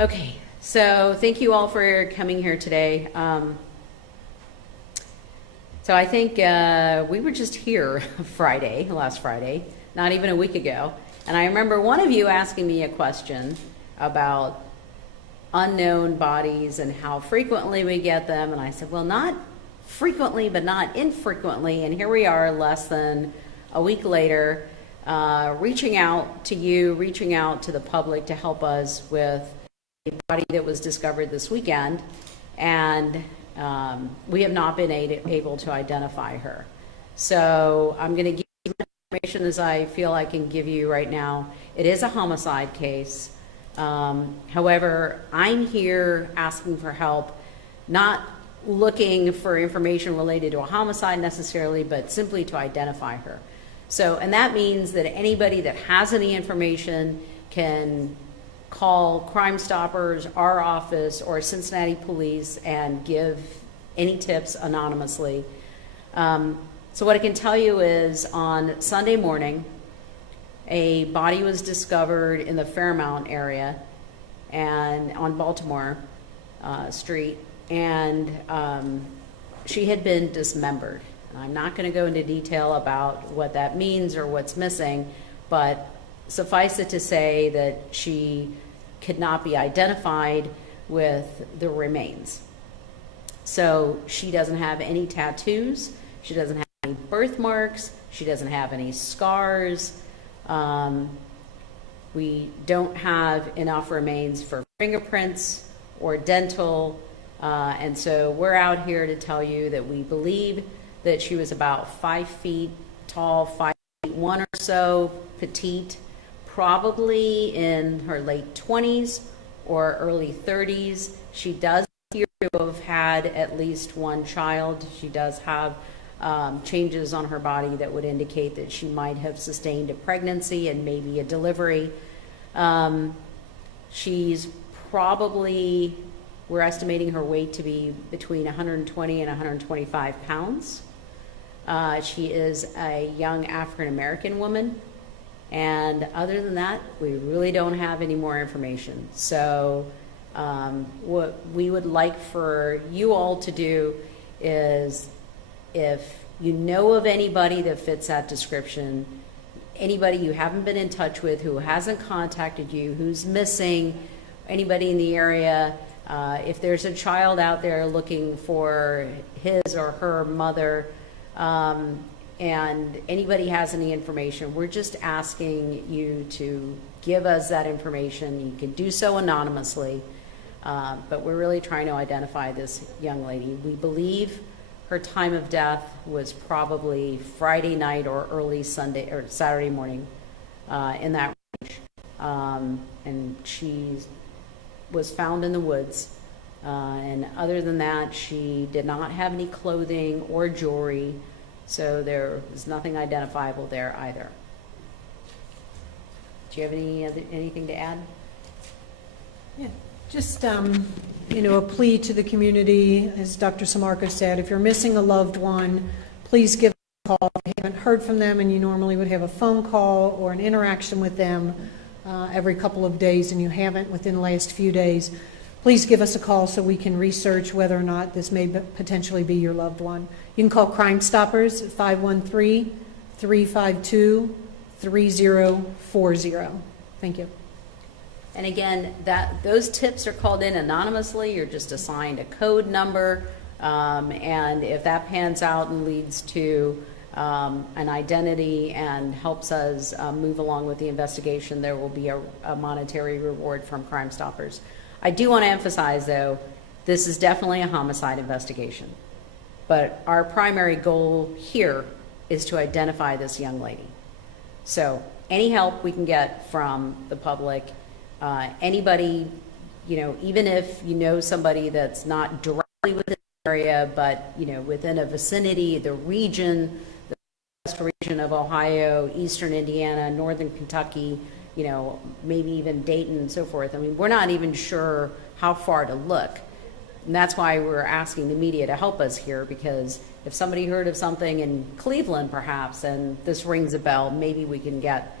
Okay, so thank you all for coming here today. So I think we were just here last Friday, not even a week ago, and I remember one of you asking me a question about unknown bodies and how frequently we get them, and I said, well, not frequently, but not infrequently, and here we are less than a week later, reaching out to you, reaching out to the public to help us with a body that was discovered this weekend, and we have not been able to identify her. So I'm going to give you as much information as I feel I can give you right now. It is a homicide case. However, I'm here asking for help, not looking for information related to a homicide necessarily, but simply to identify her. So, and that means that anybody that has any information can call Crime Stoppers, our office, or Cincinnati Police and give any tips anonymously. So what I can tell you is on Sunday morning, a body was discovered in the Fairmount area and on Baltimore Street, and she had been dismembered. I'm not going to go into detail about what that means or what's missing, but suffice it to say that she could not be identified with the remains. So she doesn't have any tattoos, she doesn't have any birthmarks, she doesn't have any scars. We don't have enough remains for fingerprints or dental, and so we're out here to tell you that we believe that she was about 5 feet tall, 5'1" or so, petite, probably in her late 20s or early 30s. She does appear to have had at least one child. She does have changes on her body that would indicate that she might have sustained a pregnancy and maybe a delivery. She's probably, we're estimating her weight to be between 120 and 125 pounds. She is a young African-American woman, and other than that, we really don't have any more information. So what we would like for you all to do is, if you know of anybody that fits that description, anybody you haven't been in touch with, who hasn't contacted you, who's missing, anybody in the area, if there's a child out there looking for his or her mother, and anybody has any information, we're just asking you to give us that information. You can do so anonymously, but we're really trying to identify this young lady. We believe her time of death was probably Friday night or early Sunday or Saturday morning, in that range. And she was found in the woods. And other than that, she did not have any clothing or jewelry, so there was nothing identifiable there either. Do you have anything to add? Yeah, just a plea to the community, as Dr. Samarco said, if you're missing a loved one, please give a call. If you haven't heard from them and you normally would have a phone call or an interaction with them every couple of days, and you haven't within the last few days, please give us a call so we can research whether or not this may potentially be your loved one. You can call Crime Stoppers at 513-352-3040. Thank you. And again, those tips are called in anonymously. You're just assigned a code number, and if that pans out and leads to an identity and helps us move along with the investigation, there will be a monetary reward from Crime Stoppers. I do want to emphasize, though, this is definitely a homicide investigation, but our primary goal here is to identify this young lady. So any help we can get from the public, anybody, even if you know somebody that's not directly within the area, but within a vicinity, the region, the west region of Ohio, eastern Indiana, northern Kentucky, maybe even Dayton and so forth. I mean, we're not even sure how far to look. And that's why we're asking the media to help us here, because if somebody heard of something in Cleveland perhaps, and this rings a bell, maybe we can get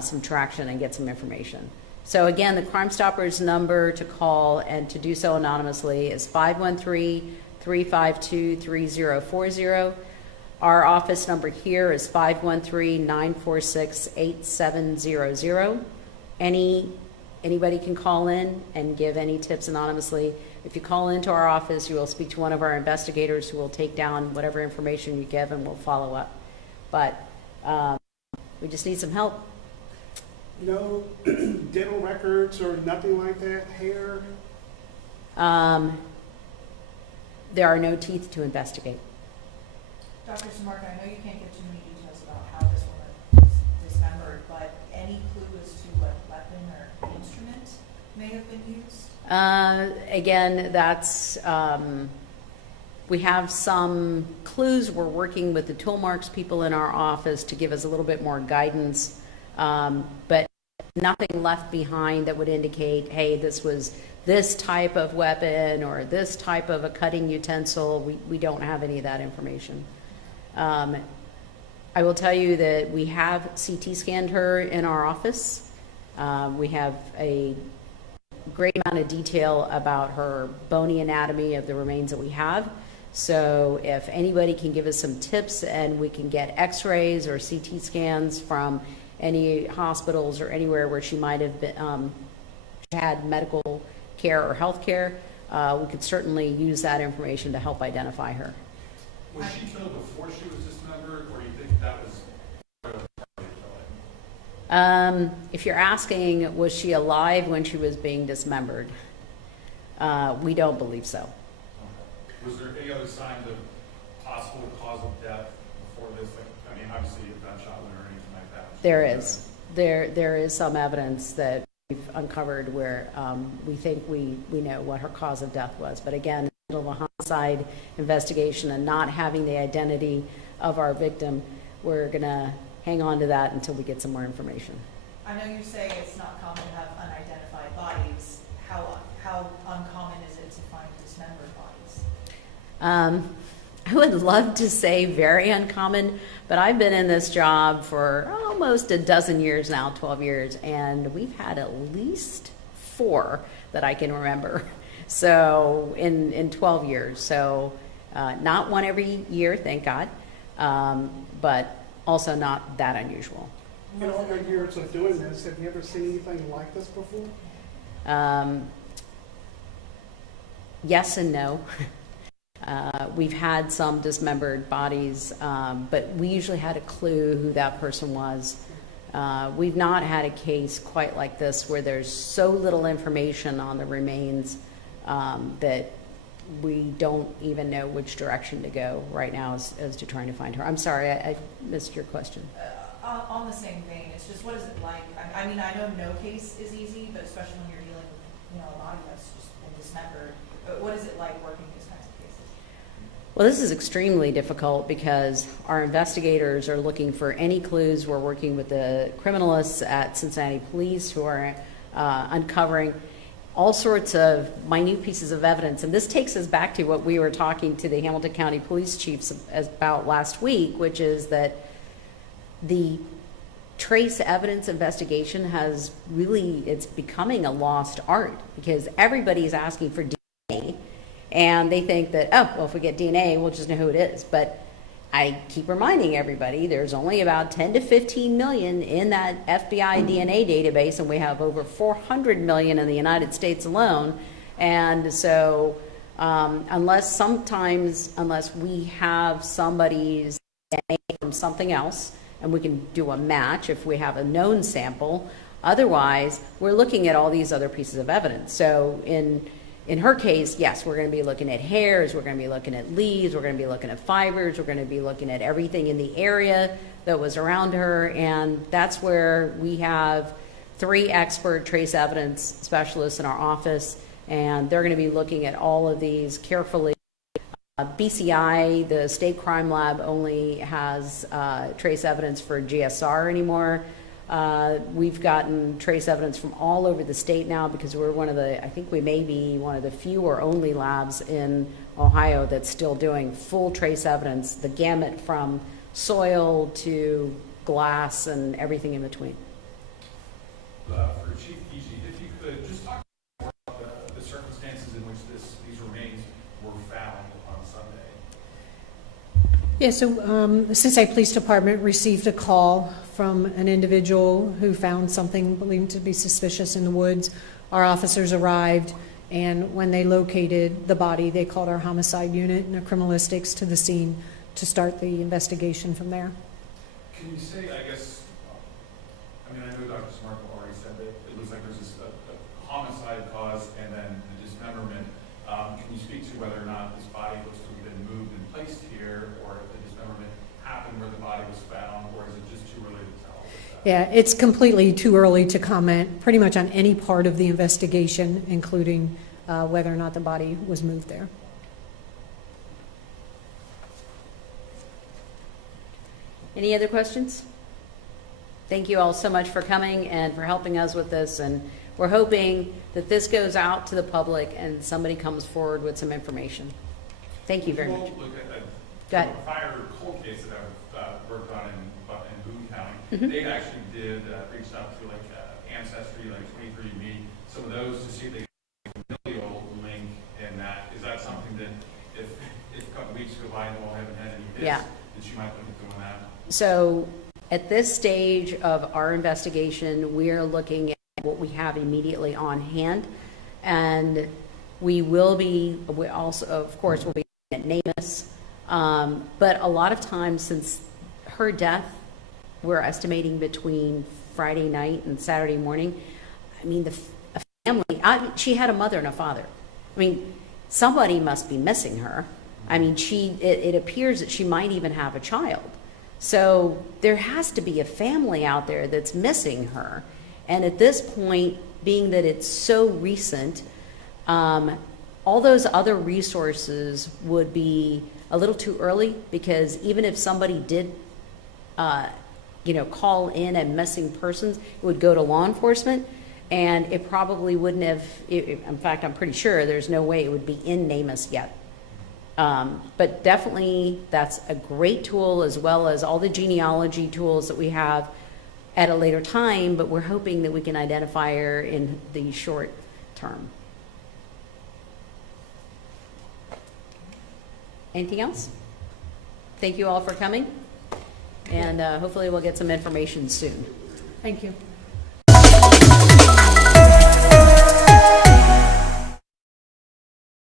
some traction and get some information. So again, the Crime Stoppers number to call and to do so anonymously is 513-352-3040. Our office number here is 513-946-8700. Anybody can call in and give any tips anonymously. If you call into our office, you will speak to one of our investigators who will take down whatever information you give and we'll follow up. But we just need some help. No dental records or nothing like that? Hair? There are no teeth to investigate. Dr. Samarka, I know you can't give too many details about how this woman was dismembered, but any clue as to what weapon or instrument may have been used? Again, that's, we have some clues. We're working with the tool marks people in our office to give us a little bit more guidance, but nothing left behind that would indicate, hey, this was this type of weapon or this type of a cutting utensil. We don't have any of that information. I will tell you that we have CT scanned her in our office. We have a great amount of detail about her bony anatomy of the remains that we have. So if anybody can give us some tips and we can get x-rays or CT scans from any hospitals or anywhere where she might have been, had medical care or health care, we could certainly use that information to help identify her. Was she killed before she was dismembered, or do you think that was if you're asking, was she alive when she was being dismembered? We don't believe so. Was there any other signs of possible cause of death before this? Like, I mean, obviously a gunshot wound or anything like that. There is. There is some evidence that we've uncovered where we think we know what her cause of death was. But again, in the middle of a homicide investigation and not having the identity of our victim, we're going to hang on to that until we get some more information. I know you say it's not common to have unidentified bodies. How uncommon is it to find dismembered bodies? I would love to say very uncommon, but I've been in this job for almost a dozen years now, 12 years, and we've had at least 4 that I can remember. So in 12 years. So not one every year, thank God, but also not that unusual. In all your years of doing this, have you ever seen anything like this before? Yes and no. We've had some dismembered bodies, but we usually had a clue who that person was. We've not had a case quite like this where there's so little information on the remains that we don't even know which direction to go right now as to trying to find her. I'm sorry, I missed your question. On the same vein, it's just what is it like? I mean, I know no case is easy, but especially when you're dealing with, a body that's just been dismembered. But what is it like working these kinds of cases? Well, this is extremely difficult because our investigators are looking for any clues. We're working with the criminalists at Cincinnati Police who are uncovering all sorts of minute pieces of evidence. And this takes us back to what we were talking to the Hamilton County Police Chiefs about last week, which is that the trace evidence investigation has really, it's becoming a lost art because everybody's asking for DNA and they think that, oh, well, if we get DNA, we'll just know who it is. But I keep reminding everybody there's only about 10 to 15 million in that FBI DNA database, and we have over 400 million in the United States alone. And so unless we have somebody's DNA from something else, and we can do a match if we have a known sample, otherwise we're looking at all these other pieces of evidence. So in her case, yes, we're going to be looking at hairs, we're going to be looking at leaves, we're going to be looking at fibers, we're going to be looking at everything in the area that was around her, and that's where we have 3 expert trace evidence specialists in our office, and they're going to be looking at all of these carefully. BCI, the state crime lab, only has trace evidence for GSR anymore. We've gotten trace evidence from all over the state now because we're I think we may be one of the few or only labs in Ohio that's still doing full trace evidence, the gamut from soil to glass and everything in between. for Chief Fiji, if you could just talk more about the circumstances in which these remains were found on Sunday. Yeah, so the Cincinnati Police Department received a call from an individual who found something believed to be suspicious in the woods. Our officers arrived, and when they located the body, they called our homicide unit and our criminalistics to the scene to start the investigation from there. Can you say, I guess, I mean, I know Dr. Smarko already said that it looks like there's a homicide cause and then the dismemberment. Can you speak to whether or not this body was to have been moved and placed here, or if the dismemberment happened where the body was found, or is it just too early to tell? Yeah, it's completely too early to comment pretty much on any part of the investigation, including whether or not the body was moved there. Any other questions? Thank you all so much for coming and for helping us with this, and we're hoping that this goes out to the public and somebody comes forward with some information. Thank you very much. Look at Go ahead. a prior cold case that I've worked on in Boone County. Mhm. They actually did reached out to like Ancestry, like 23andMe, some of those to see if they could familial link in that. Is that something that if a couple weeks go by and we haven't had any hits, Yeah. that you might look at doing that? So at this stage of our investigation, we're looking at what we have immediately on hand. And we also, of course, will be looking at NamUs. But a lot of times since her death, we're estimating between Friday night and Saturday morning. I mean, a family, she had a mother and a father. I mean, somebody must be missing her. I mean, it appears that she might even have a child. So there has to be a family out there that's missing her. And at this point, being that it's so recent, all those other resources would be a little too early, because even if somebody did, call in a missing persons, it would go to law enforcement, and it probably wouldn't have, in fact, I'm pretty sure there's no way it would be in NamUs yet. But definitely that's a great tool, as well as all the genealogy tools that we have at a later time, but we're hoping that we can identify her in the short term. Anything else? Thank you all for coming, and hopefully we'll get some information soon. Thank you.